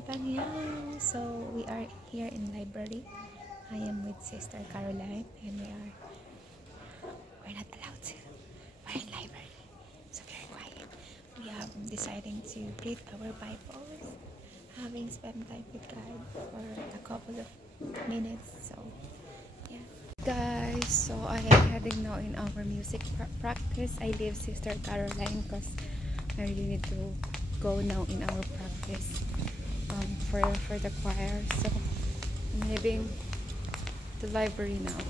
Kapangyaw. So we are here in library. I am with Sister Caroline and we're not allowed to. We're in library. So very quiet. We are deciding to read our Bibles, having spent time with God for a couple of minutes. So yeah. Guys, so I am heading now in our music practice. I leave Sister Caroline because I really need to go now in our practice for the choir. So I'm leaving the library now.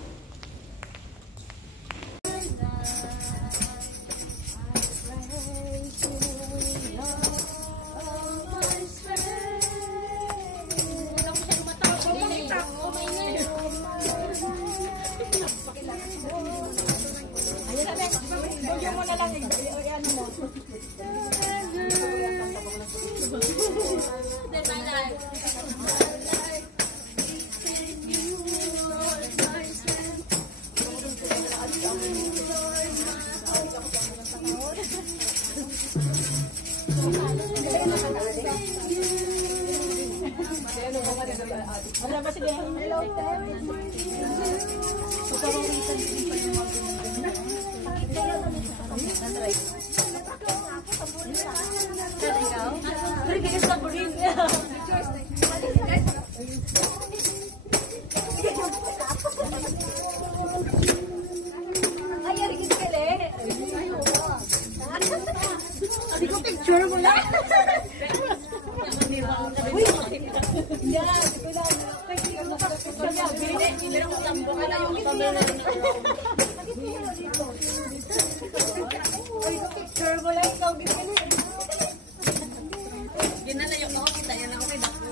Picture mo na. Ginalayo ko kita yan ako kay Dako.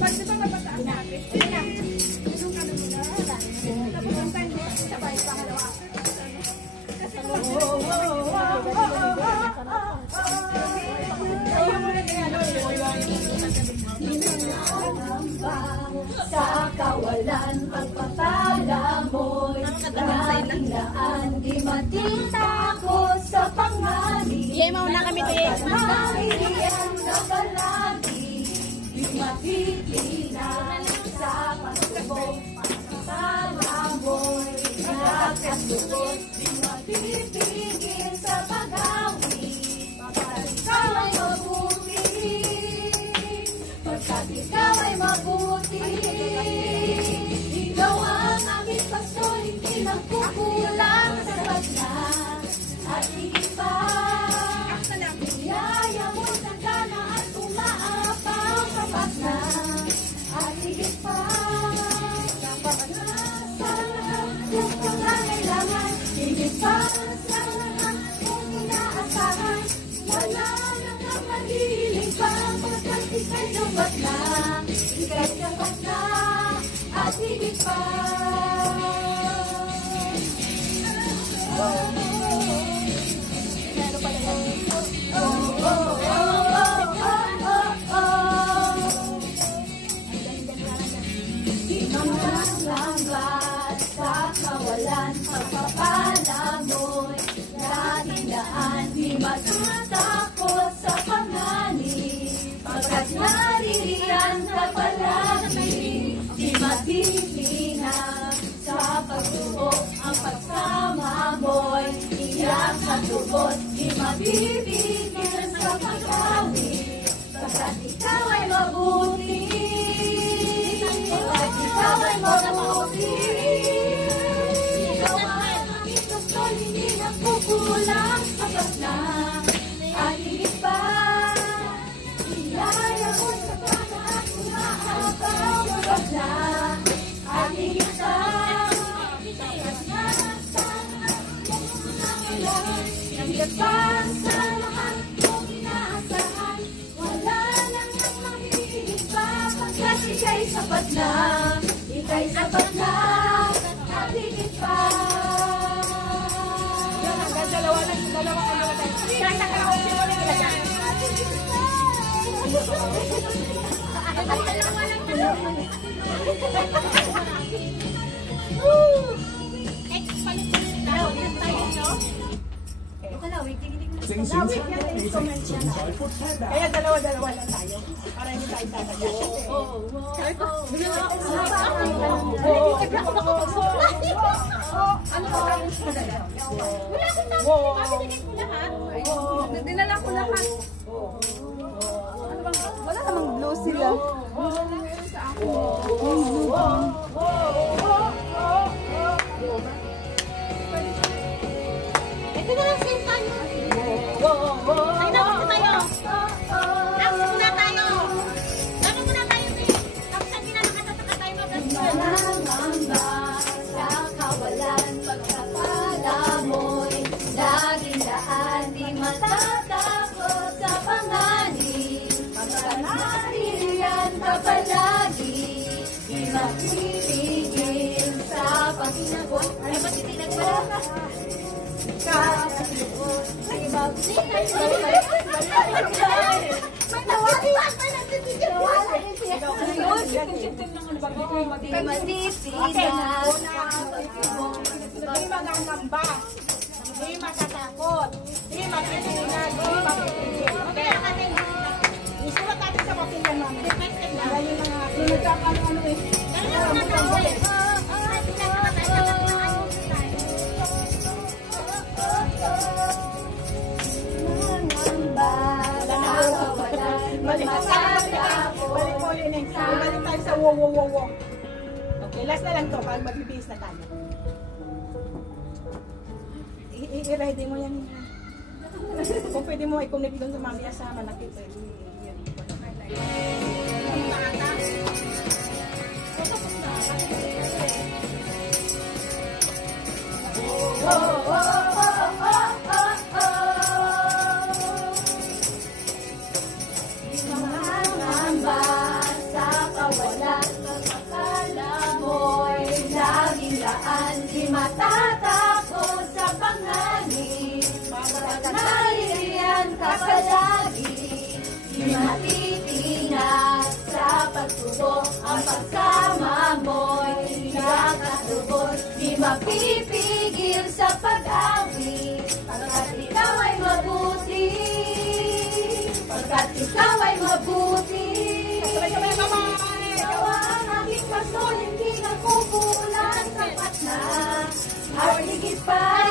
Pag di ba mapataas natin? Sabay pangalawa. Sa kawalan pagpapala mo'y dahilaan di matintakot sa panganib. Mau na kami tayo. Mahiriyan na palagi di matitinag sa pagsubok. Pagpapala mo'y nakasubok di matitigil sa pag-awi. Pagkat ikaw ay mabuti, pagkat ikaw ay mabuti. Ikaw ang aming pasto, hindi nagkukulang sa pagla. At higit pa, biyaya mo sa gana at umaapaw sa pagla. At higit pa, dapat na sa lahat ng pangangailangan. Higit pa sa lahat kung inaasahan. Wala nang ang mahiling pa, pagkat ika'y sapat na. Ika'y sapat na, at higit pa. Di manglanglat sa kawalan, pagpapala mo'y dahilaan. Di matatakot sa panganib, pagkat naririyan ka palagi. Di matitinag sa pagsubok, ang pagsama mo'y iyak sa tubos. Di mabibigil sa pag-awit, pagkat ikaw ay mabuti. Pagkat ikaw ay mabuti. Ikaw ang aming gusto, hindi nagkukulang sa pagla. At higit pa, biyaya mo sa pagla at umaapaw sa pagla. At higit pa, sapat na sa lahat ng pangangailangan. Higit pa sa lahat kung inaasahan. Wala nang ang mahigit pa, pagkat ika'y sapat na. Ika'y sapat na, at higit pa. Dalawa ano na tayo. Kanta ka ako sino na nila. Dalawa lang dalawa. Palit tayo, no? Ito na, wait, tingin ko. Lawit yan na instruments yan. Kaya dalawa-dalawa lang tayo. Para hindi tayo tatagal. Dinala ko lahat. Wala namang blue sila. Ito na lang same time. Ay, dapat tayo. Dapat muna tayo. Dapat muna tayo. Tapos hindi na nakatatakot tayo mag-asya. Sa kawalan, pagkakala mo'y laging daan, di matatakot sa panganib. Magpanatilian ka palagi, di magpipigil sa pagsinabot. Ay, magtitinag pala ka. May magangamba, di matatakot, di magtitinag, di magpipigil. Okay? Isulat natin sa papilyan namin. Dahil yung mga pinagkakano eh. Balik mo ulit next. Balik tayo sa wo. Okay, last na lang to. Pag magbibihis na tayo. I-ready mo yan. Kung pwede mo i-connect doon sa mamaya sa manakit. Matatakot sa panganib, pagkakalirian ka palagi, di matitinag sa pagsubok, ang pagsama mo'y nakatubos, di mapipigil sa pag-awit, pagkat ikaw ay mabuti, pagkat ikaw ay mabuti. Ikaw ang aking paso, hindi nakukulan, sapat na. At higit pa,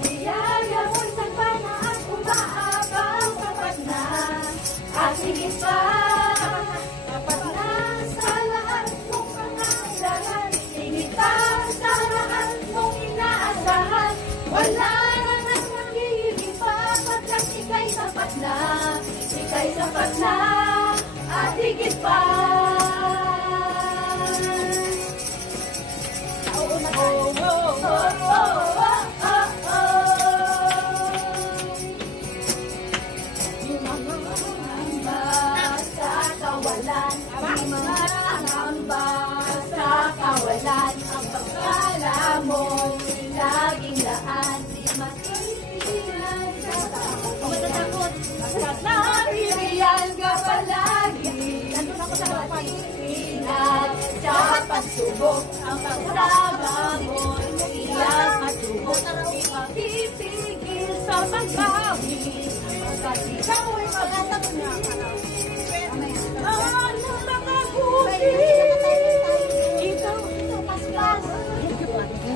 biyaya mo'y sagpa na at umaabang sapat na. At higit pa, sapat na sa lahat mong pangailangan. Higit pa sa lahat mong inaasahan. Wala na nang naghihigit pa, pagkat ika'y sapat na. Ika'y sapat na, at higit pa. Ang pagkala mo'y laging daan, di matitilan sa takot. Naririyan ka palagi, matitilan sa pagsubok. Ang pagsama mo'y iyak at tubok, di mapipigil sa pagbawi. Pagkat ikaw ay magtatakot, ano nakabuti?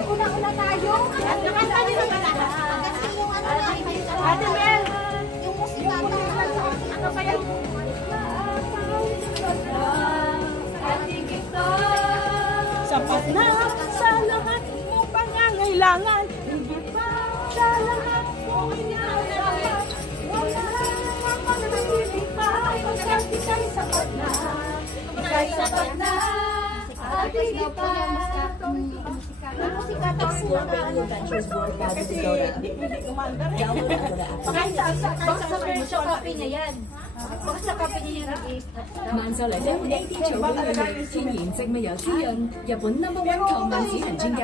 Una-una tayo. Ate Mel, yung musika ano kaya? Sapat na sa lahat mong pangangailangan. Higit pa sa lahat mong inaasahan. Wala nang pagpipili pa, pagkat ika'y sapat na. Ika'y sapat na. At higit pa. Kasi hindi kumanda rin. Baka sa virtual copy niya yan. Baka sa copy niya yan. 慢就嚟到呢啲做好嘅天然植物油滋潤，日本 No.1 抗敏子痕專家。